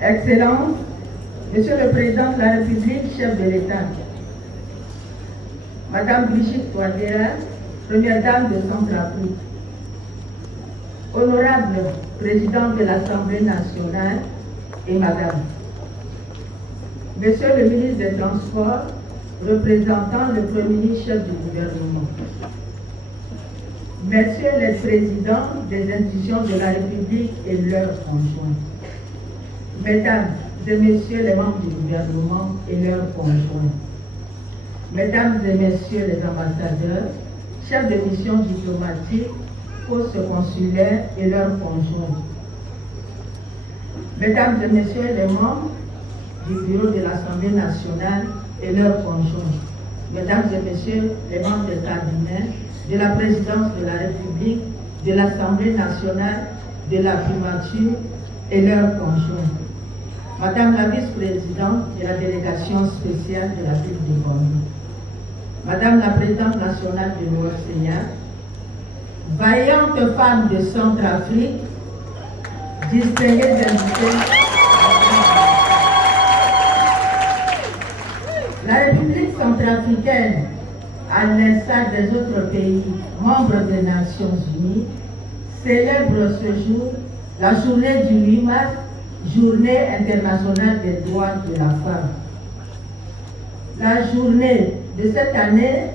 Excellences, Monsieur le Président de la République, chef de l'État, Madame Brigitte Touadéra, Première Dame de Centrafrique, Honorable Président de l'Assemblée nationale et Madame, Monsieur le ministre des Transports, représentant le Premier ministre chef du gouvernement, Messieurs les présidents des institutions de la République et leurs conjoints, Mesdames et Messieurs les membres du gouvernement et leurs conjoints, Mesdames et Messieurs les ambassadeurs, chefs de mission diplomatique, postes consulaires et leurs conjoints, Mesdames et Messieurs les membres du bureau de l'Assemblée nationale et leurs conjoints, Mesdames et Messieurs les membres des cabinets de la présidence de la République, de l'Assemblée nationale, de la primature et leurs conjoints, Madame la vice-présidente de la délégation spéciale de la ville de Bangui, Madame la présidente nationale de l'OCEA, vaillantes femmes de Centrafrique, distingués invités. La République centrafricaine, à l'instar des autres pays membres des Nations Unies, célèbre ce jour la journée du 8 mars, Journée internationale des droits de la femme. La journée de cette année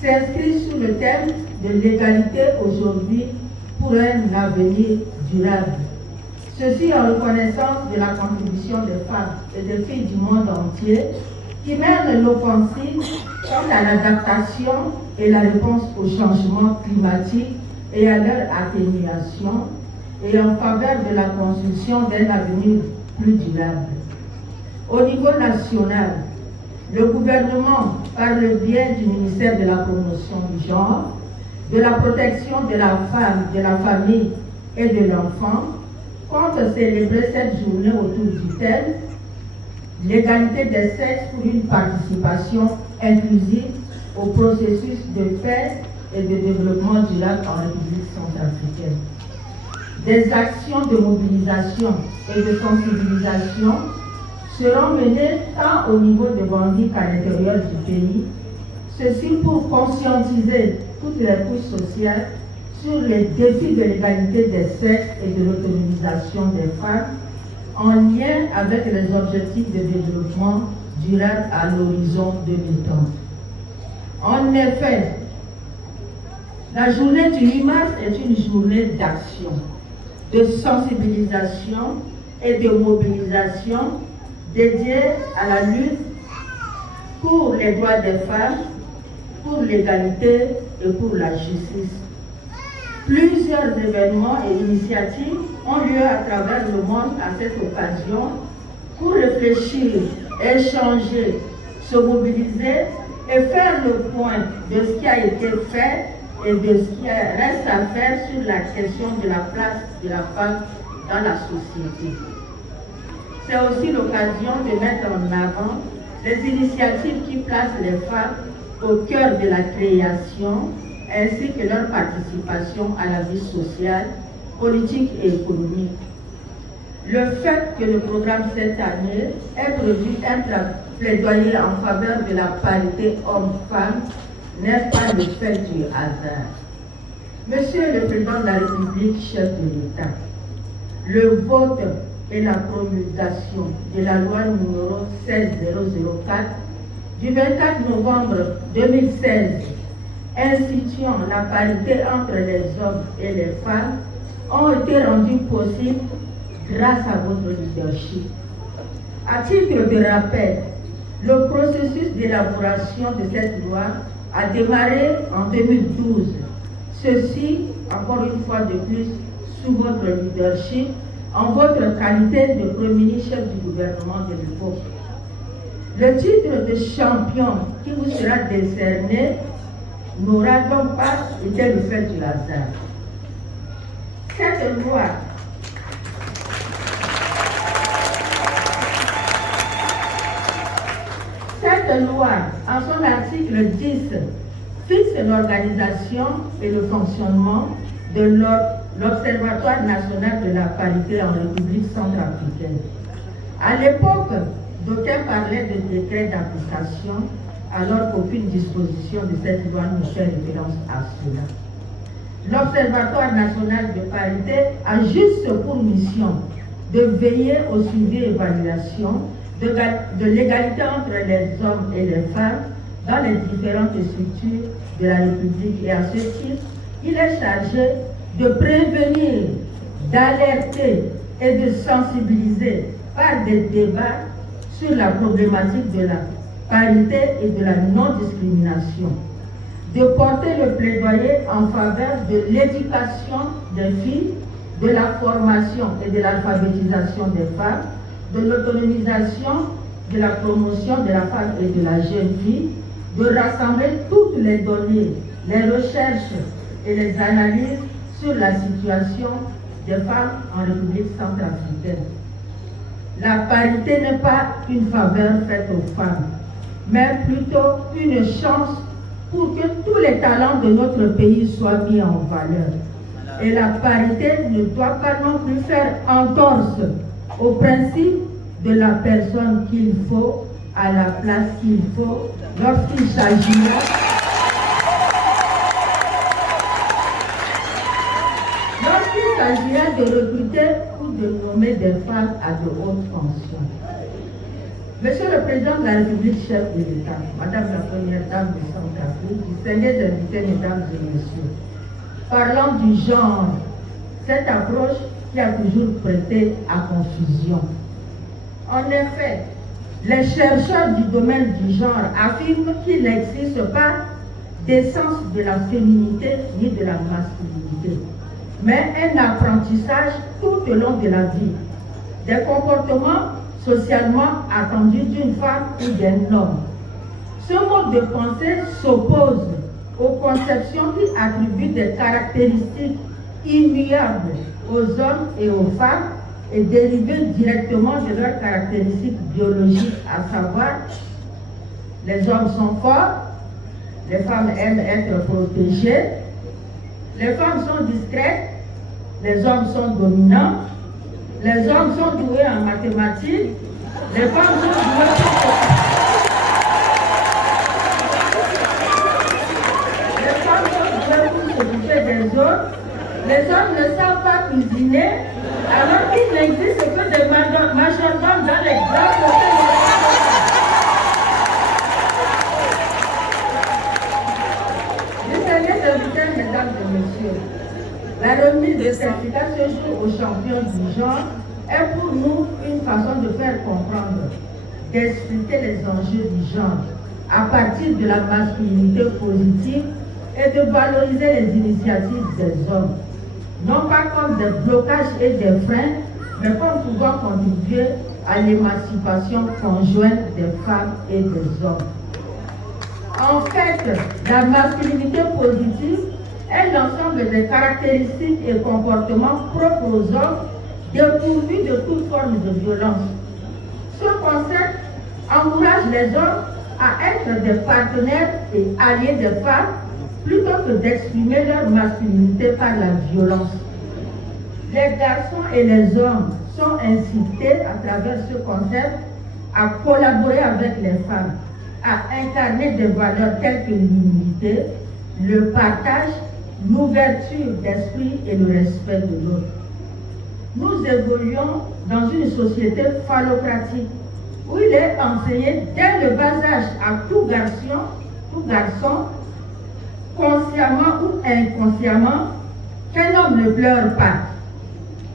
s'inscrit sous le thème de l'égalité aujourd'hui pour un avenir durable. Ceci en reconnaissance de la contribution des femmes et des filles du monde entier qui mènent l'offensive quant à l'adaptation et la réponse au changement climatique et à leur atténuation et en faveur de la construction d'un avenir plus durable. Au niveau national, le gouvernement, par le biais du ministère de la Promotion du genre, de la protection de la femme, de la famille et de l'enfant, compte célébrer cette journée autour du thème l'égalité des sexes pour une participation inclusive au processus de paix et de développement durable en République centrafricaine. Des actions de mobilisation et de sensibilisation seront menées tant au niveau de Bangui qu'à l'intérieur du pays, ceci pour conscientiser toutes les couches sociales sur les défis de l'égalité des sexes et de l'autonomisation des femmes en lien avec les objectifs de développement durable à l'horizon 2030. En effet, la journée du 8 mars est une journée d'action, de sensibilisation et de mobilisation dédiée à la lutte pour les droits des femmes, pour l'égalité et pour la justice. Plusieurs événements et initiatives ont lieu à travers le monde à cette occasion pour réfléchir, échanger, se mobiliser et faire le point de ce qui a été fait et de ce qui reste à faire sur la question de la place de la femme dans la société. C'est aussi l'occasion de mettre en avant les initiatives qui placent les femmes au cœur de la création ainsi que leur participation à la vie sociale, politique et économique. Le fait que le programme cette année ait prévu un plaidoyer en faveur de la parité homme-femme n'est pas le fait du hasard. Monsieur le Président de la République, chef de l'État, le vote et la promulgation de la loi numéro 16004 du 24 novembre 2016 instituant la parité entre les hommes et les femmes ont été rendus possibles grâce à votre leadership. À titre de rappel, le processus d'élaboration de cette loi a démarré en 2012. Ceci, encore une fois de plus, sous votre leadership, en votre qualité de Premier ministre chef du gouvernement de l'époque. Le titre de champion qui vous sera décerné n'aura donc pas été le fait du hasard. Cette loi, en son article 10, fixe l'organisation et le fonctionnement de l'Observatoire national de la parité en République centrafricaine. À l'époque, d'aucuns parlaient de décret d'application, alors qu'aucune disposition de cette loi ne fait référence à cela. L'Observatoire national de parité a juste pour mission de veiller au suivi et évaluation de l'égalité entre les hommes et les femmes dans les différentes structures de la République. Et à ce titre, il est chargé de prévenir, d'alerter et de sensibiliser par des débats sur la problématique de la parité et de la non-discrimination, de porter le plaidoyer en faveur de l'éducation des filles, de la formation et de l'alphabétisation des femmes, de l'autonomisation, de la promotion de la femme et de la jeune fille, de rassembler toutes les données, les recherches et les analyses sur la situation des femmes en République centrafricaine. La parité n'est pas une faveur faite aux femmes, mais plutôt une chance pour que tous les talents de notre pays soient mis en valeur. Et la parité ne doit pas non plus faire entorse au principe de la personne qu'il faut à la place qu'il faut lorsqu'il s'agira de recruter ou de nommer des femmes à de hautes fonctions. Monsieur le Président de la République, chef de l'État, Madame la Première Dame de Centrafrique, distingués invités, Mesdames et Messieurs, parlant du genre, cette approche qui a toujours prêté à confusion. En effet, les chercheurs du domaine du genre affirment qu'il n'existe pas d'essence de la féminité ni de la masculinité, mais un apprentissage tout au long de la vie, des comportements socialement attendus d'une femme ou d'un homme. Ce mode de pensée s'oppose aux conceptions qui attribuent des caractéristiques immuables aux hommes et aux femmes et dérivées directement de leurs caractéristiques biologiques, à savoir les hommes sont forts, les femmes aiment être protégées, les femmes sont discrètes, les hommes sont dominants, les hommes sont doués en mathématiques, les femmes sont douées pour s'occuper des autres, les hommes ne savent pas cuisiner, alors qu'il n'existe que des majordomes dans les grands hôtels. Distingués invités, Mesdames et Messieurs, la remise de certificat ce jour aux champions du genre est pour nous une façon de faire comprendre, d'expliquer les enjeux du genre à partir de la masculinité positive et de valoriser les initiatives des hommes, non pas comme des blocages et des freins, mais comme pouvant contribuer à l'émancipation conjointe des femmes et des hommes. En fait, la masculinité positive est l'ensemble des caractéristiques et comportements propres aux hommes dépourvus de toute forme de violence. Ce concept encourage les hommes à être des partenaires et alliés des femmes plutôt que d'exprimer leur masculinité par la violence. Les garçons et les hommes sont incités à travers ce concept à collaborer avec les femmes, à incarner des valeurs telles que l'humilité, le partage, l'ouverture d'esprit et le respect de l'autre. Nous évoluons dans une société phallocratique où il est enseigné dès le bas âge à tout garçon, consciemment ou inconsciemment, qu'un homme ne pleure pas,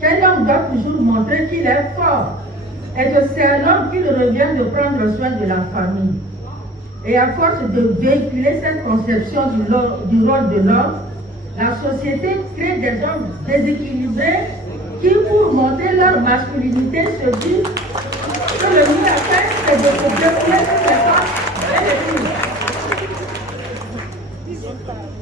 qu'un homme doit toujours montrer qu'il est fort et que c'est à l'homme qu'il revient de prendre soin de la famille. Et à force de véhiculer cette conception du rôle de l'homme, la société crée des hommes déséquilibrés qui, pour montrer leur masculinité, se disent que le mieux à faire, c'est de se dérouler sur les femmes et les filles.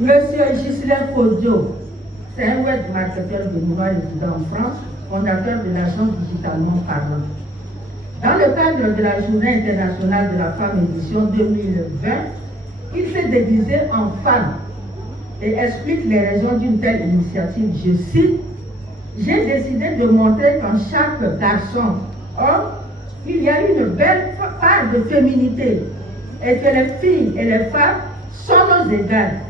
Monsieur Ghislain Kodjo, c'est un web marketeur de Nouveau résident en France, fondateur de l'agence Digitalement Parlant. Dans le cadre de la Journée internationale de la femme édition 2020, il s'est déguisé en femme et explique les raisons d'une telle initiative. Je cite: « J'ai décidé de montrer qu'en chaque garçon, homme, qu'il y a une belle part de féminité et que les filles et les femmes sont nos égales,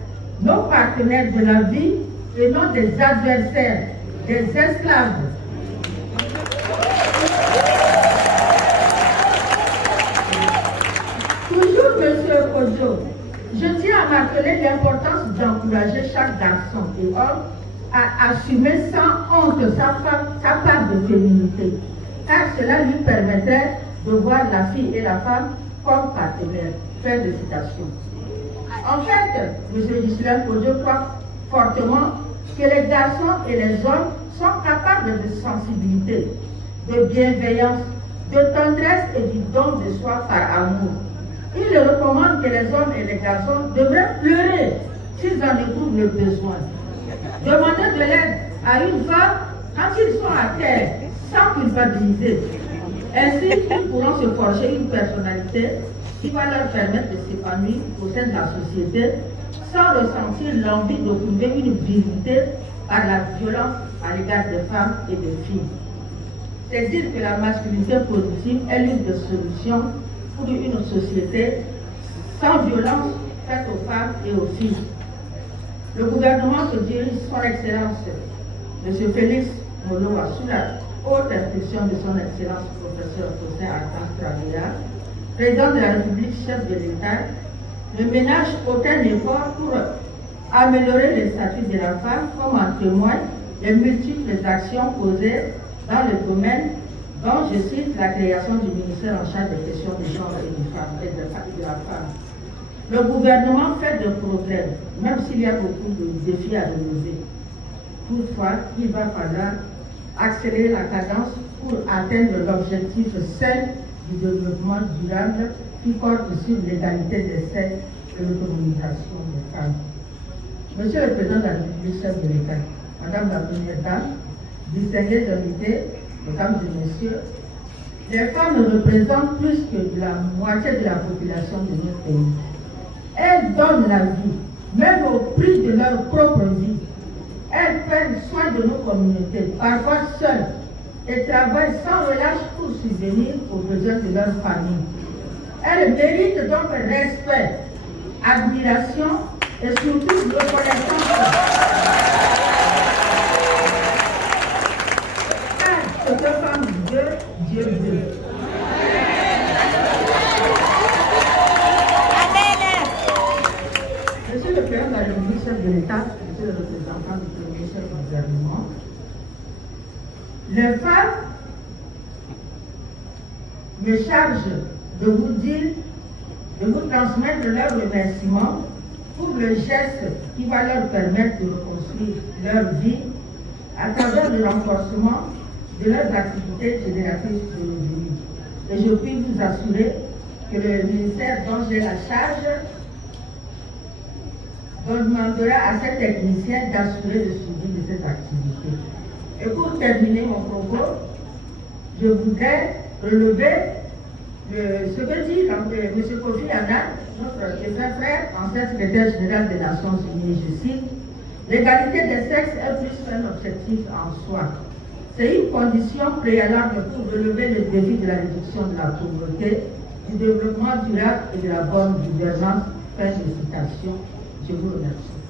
nos partenaires de la vie et non des adversaires, des esclaves. Toujours, Monsieur Kojo, je tiens à marteler l'importance d'encourager chaque garçon et homme à assumer sans honte sa part de féminité, car cela lui permettrait de voir la fille et la femme comme partenaires. Fin de citation. En fait, M. Ghislain Kojo croit fortement que les garçons et les hommes sont capables de sensibilité, de bienveillance, de tendresse et du don de soi par amour. Il recommande que les hommes et les garçons devraient pleurer s'ils en éprouvent le besoin. Demander de l'aide à une femme quand ils sont à terre, sans culpabiliser. Ainsi, ils pourront se forger une personnalité qui va leur permettre de s'épanouir au sein de la société sans ressentir l'envie de prouver une virilité par la violence à l'égard des femmes et des filles. C'est dire que la masculinité positive est l'une des solutions pour une société sans violence faite aux femmes et aux filles. Le gouvernement que dirige son Excellence M. Félix Moloa sous la haute instruction de son Excellence professeur José Archange Traoré, président de la République, chef de l'État, ne ménage aucun effort pour améliorer le statut de la femme, comme en témoignent les multiples actions posées dans le domaine dont je cite la création du ministère en charge des questions du genre et de la femme. Le gouvernement fait des progrès, même s'il y a beaucoup de défis à relever. Toutefois, il va falloir accélérer la cadence pour atteindre l'objectif 5 du développement durable qui porte sur l'égalité des sexes et l'autonomisation des femmes. Monsieur le Président de la République, chef de l'État, Madame la Première Dame, distingués invités, Mesdames et Messieurs, les femmes représentent plus que la moitié de la population de notre pays. Elles donnent la vie, même au prix de leur propre vie. Elles prennent soin de nos communautés, parfois seules, et travaillent sans relâche pour subvenir aux besoins de leur famille. Elles méritent donc respect, admiration et surtout reconnaissance. Car ce que femme veut, Dieu veut. Monsieur le Président de la République, chef de l'État, Monsieur le représentant du Premier chef du gouvernement, les femmes me chargent de vous dire, de vous transmettre leurs remerciements pour le geste qui va leur permettre de reconstruire leur vie à travers le renforcement de leurs activités génératrices de revenus. Et je puis vous assurer que le ministère dont j'ai la charge demandera à ces techniciens d'assurer le suivi de cette activité. Et pour terminer mon propos, je voudrais relever ce que dit M. Kofi Annan, notre défunt frère, ancien secrétaire général des Nations Unies. Je cite, l'égalité des sexes est plus qu'un objectif en soi. C'est une condition préalable pour relever le défi de la réduction de la pauvreté, du développement durable et de la bonne gouvernance. Fin de citation. Je vous remercie.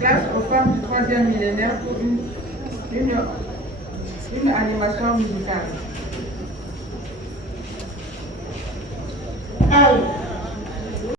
Classe aux femmes du 3e millénaire pour une animation musicale.